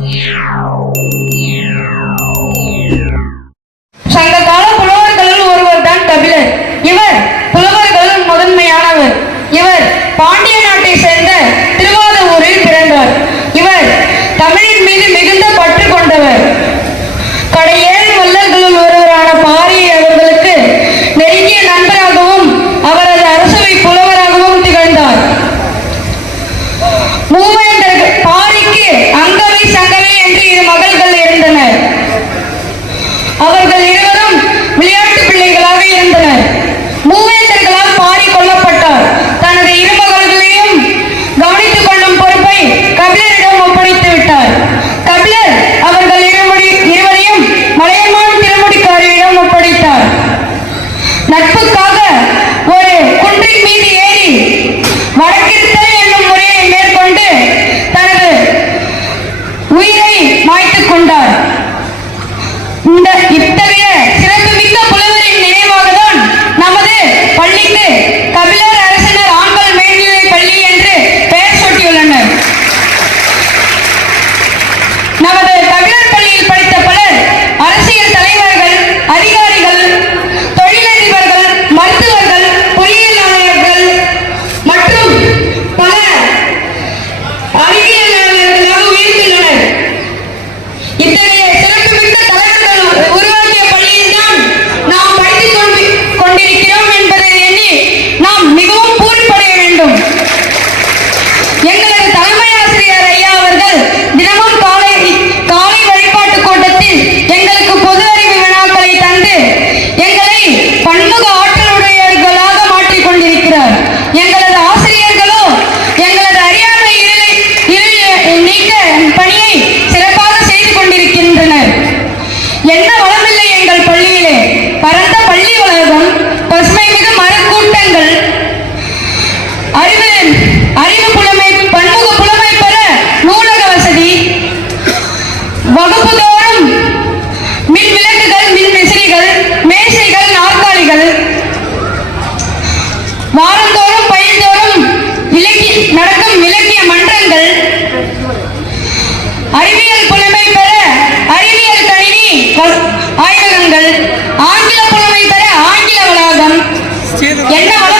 Meow. More again. ¡Ya!